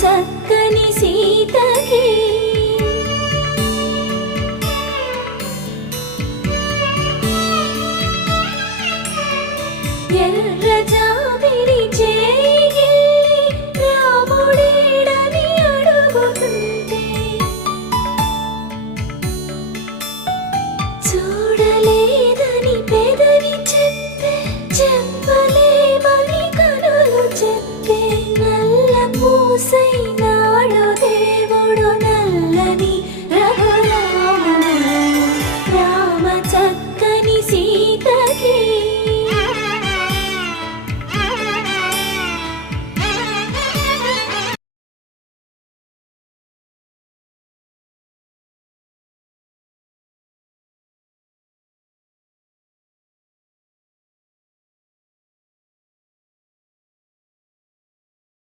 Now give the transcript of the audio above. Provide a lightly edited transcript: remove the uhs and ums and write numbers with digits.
చక్కని సీతకి ఎర్ర జాబిలి చేయి రాముడేడని అడుగుతుంటే చూడలేదని పెదవి చెప్పే చెప్పలేమని కనులు చెప్పే నల్ల పూసై